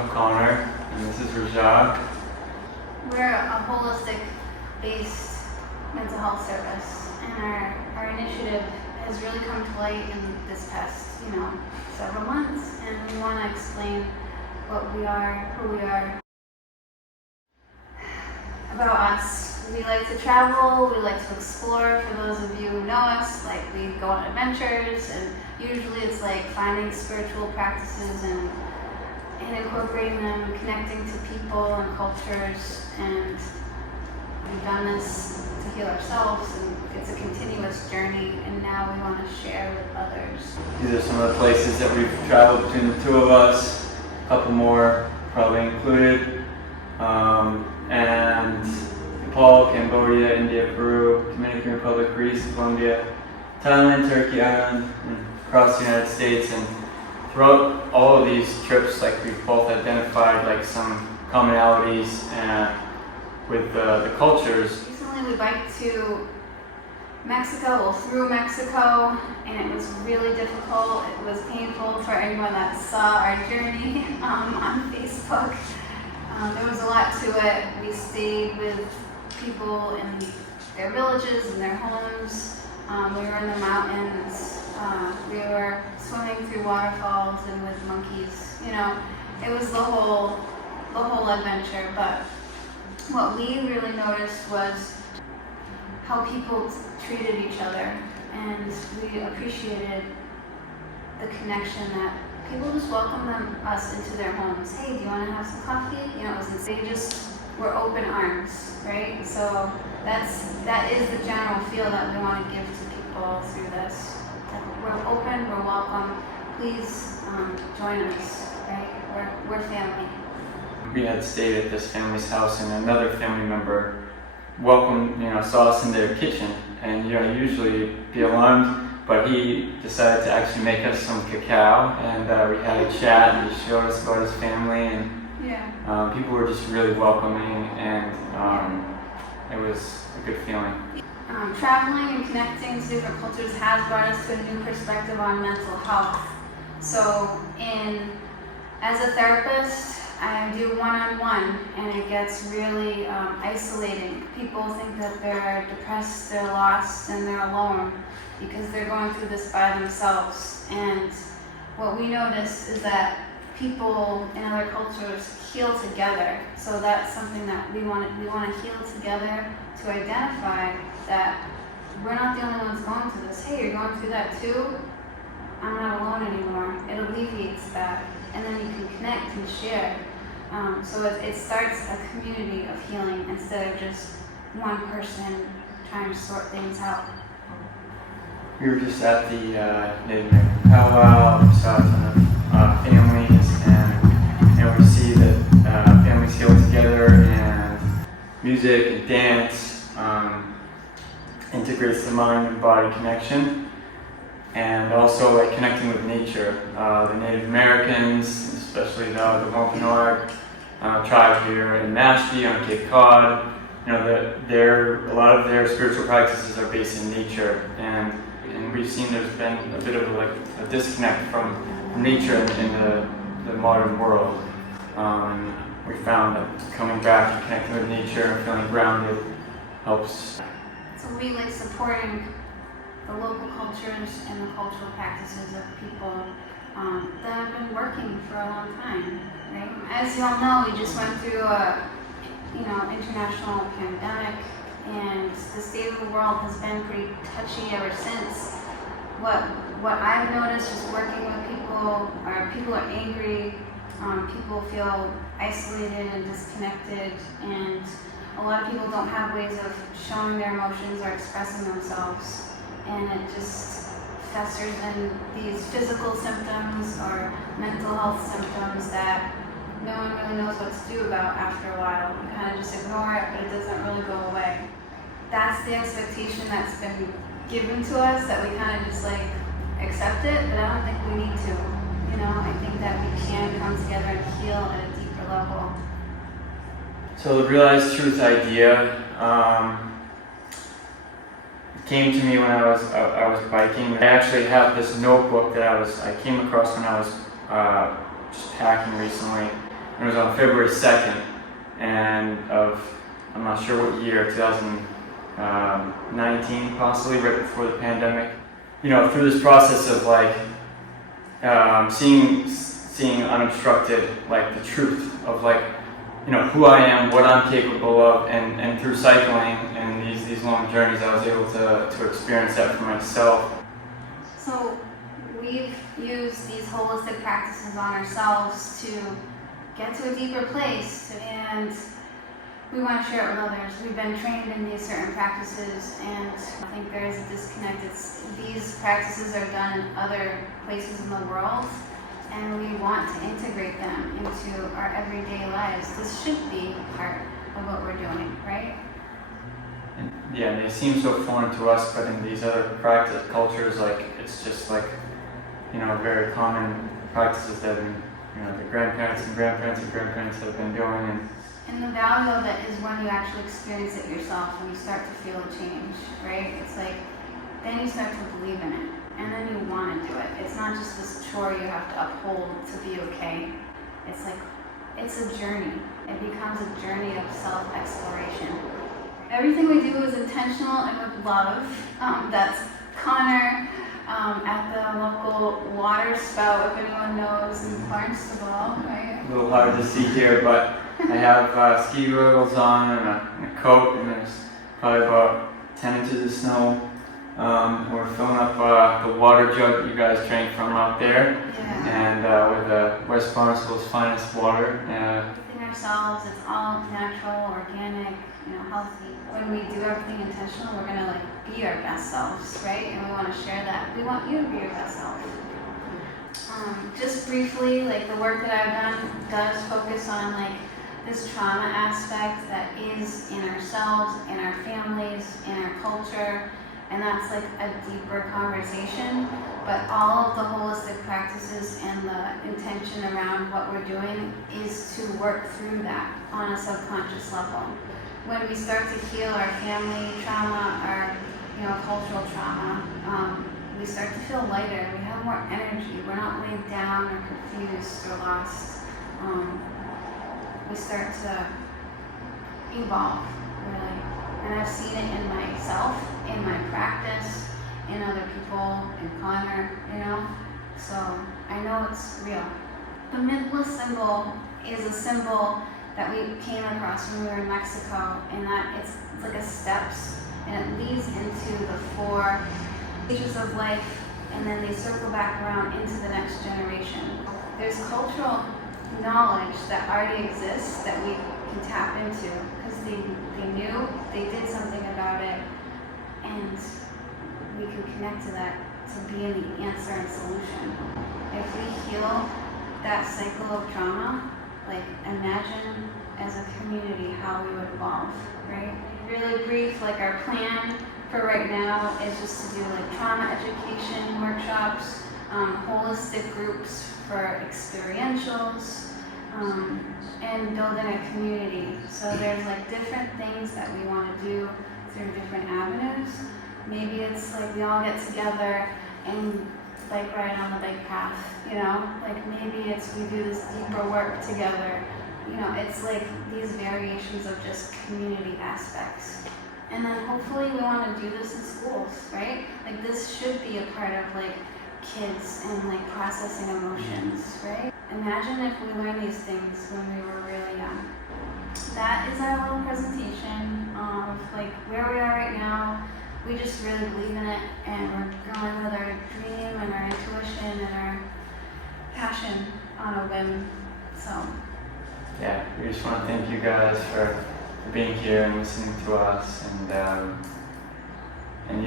I'm Connor, and this is Rajat. We're a holistic-based mental health service, and our initiative has really come to light in this past, several months, and we want to explain what we are, who we are. About us, we like to travel, we like to explore. For those of you who know us, we go on adventures, and usually it's finding spiritual practices and incorporating them, connecting to people and cultures, and we've done this to heal ourselves, and it's a continuous journey, and now we want to share with others. These are some of the places that we've traveled between the two of us, a couple more probably included, and Nepal, Cambodia, India, Peru, Dominican Republic, Greece, Colombia, Thailand, Turkey, Ireland, and across the United States. And throughout all of these trips, we've both identified some commonalities with the cultures. Recently we biked to Mexico, through Mexico, and it was really difficult. It was painful for anyone that saw our journey on Facebook. There was a lot to it. We stayed with people in their villages and their homes. We were in the mountains. We were swimming through waterfalls and with monkeys. It was the whole adventure. But what we really noticed was how people treated each other, and we appreciated the connection that people just welcomed us into their homes. Hey, do you want to have some coffee? They just were open arms, right? So that is the general feel that we want to give to people through this. That we're open, we're welcome. Please join us, right? We're family. We had stayed at this family's house, and another family member saw us in their kitchen, and usually be alarmed, but he decided to actually make us some cacao, and we had a chat, and he showed us about his family, and people were just really welcoming, and it was a good feeling. Traveling and connecting to different cultures has brought us to a new perspective on mental health. So as a therapist, I do one-on-one, and it gets really isolating. People think that they're depressed, they're lost, and they're alone because they're going through this by themselves. And what we noticed is that people in other cultures heal together. So that's something that we want to heal together, to identify that we're not the only ones going through this. Hey, you're going through that too? I'm not alone anymore. It alleviates that. And then you can connect and share. So it starts a community of healing instead of just one person trying to sort things out. We were just at the Native American powwow. We saw a ton of families, and we see that families heal together, and music and dance integrates the mind and body connection, and also connecting with nature. The Native Americans, especially the Wampanoag tribe here in Mashpee on Cape Cod, a lot of their spiritual practices are based in nature, and we've seen there's been a bit of a disconnect from nature in the modern world. We found that coming back and connecting with nature and feeling grounded helps. So we supporting the local cultures and the cultural practices of people that have been working for a long time, right? As you all know, we just went through a international pandemic, and the state of the world has been pretty touchy ever since. What I've noticed is working with people are angry, people feel isolated and disconnected, and a lot of people don't have ways of showing their emotions or expressing themselves, and it just festers in these physical symptoms or mental health symptoms that no one really knows what to do about after a while. You kind of just ignore it, but it doesn't really go away. That's the expectation that's been given to us, that we kind of just accept it, but I don't think we need to. I think that we can come together and heal at a deeper level. So the Realized Truth idea came to me when I was biking. I actually have this notebook that I came across when I was just packing recently, It was on February 2nd, and I'm not sure what year, 2019 possibly, right before the pandemic. Through this process of like seeing unobstructed, like the truth of like, who I am, what I'm capable of, and through cycling and these long journeys, I was able to experience that for myself. So we've used these holistic practices on ourselves to get to a deeper place, and we want to share it with others. We've been trained in these certain practices, and I think there is a disconnect. These practices are done in other places in the world, and we want to integrate them into our everyday lives. This should be part of what we're doing, right? And they seem so foreign to us, but in these other cultures, like it's just like very common practices that the grandparents and grandparents and grandparents have been doing. And the value of it is when you actually experience it yourself, when you start to feel a change, right? It's like, then you start to believe in it, and then you want to do it. It's not just this chore you have to uphold to be okay. It's like, it's a journey. It becomes a journey of self-exploration. Everything we do is intentional and with love. That's Connor at the local water spout, if anyone knows, in Barnstable, right? A little hard to see here, but I have ski goggles on and a coat, and there's probably about 10 inches of snow. We're filling up the water jug that you guys drank from out there, and with West Barnstable's finest water. Everything ourselves, it's all natural, organic, healthy. When we do everything intentional, we're gonna be our best selves, right? And we want to share that. We want you to be your best self. Just briefly, the work that I've done does focus on this trauma aspect that is in ourselves, in our families, in our culture, and that's a deeper conversation. But all of the holistic practices and the intention around what we're doing is to work through that on a subconscious level. When we start to heal our family trauma, our cultural trauma, we start to feel lighter. We have more energy. We're not weighed down or confused or lost. We start to evolve, really. And I've seen it in myself, in my practice, in other people, in Connor, So I know it's real. The mythless symbol is a symbol that we came across when we were in Mexico, and that it's like a steps, and it leads into the 4 stages of life, and then they circle back around into the next generation. There's cultural knowledge that already exists that we can tap into, because they knew, they did something about it, and we can connect to that to be in the answer and solution. If we heal that cycle of trauma, imagine as a community how we would evolve, right? Really brief, our plan for right now is just to do trauma education workshops, holistic groups for experientials, and building a community. So there's different things that we want to do through different avenues. Maybe it's we all get together and bike ride on the bike path, maybe it's we do this deeper work together. It's these variations of just community aspects. And then hopefully we want to do this in schools, right? This should be a part of kids and processing emotions, right? Imagine if we learned these things when we were really young. That is our little presentation of where we are right now. We just really believe in it, and we're going with our dream and our intuition and our passion on a whim. So we just want to thank you guys for being here and listening to us, and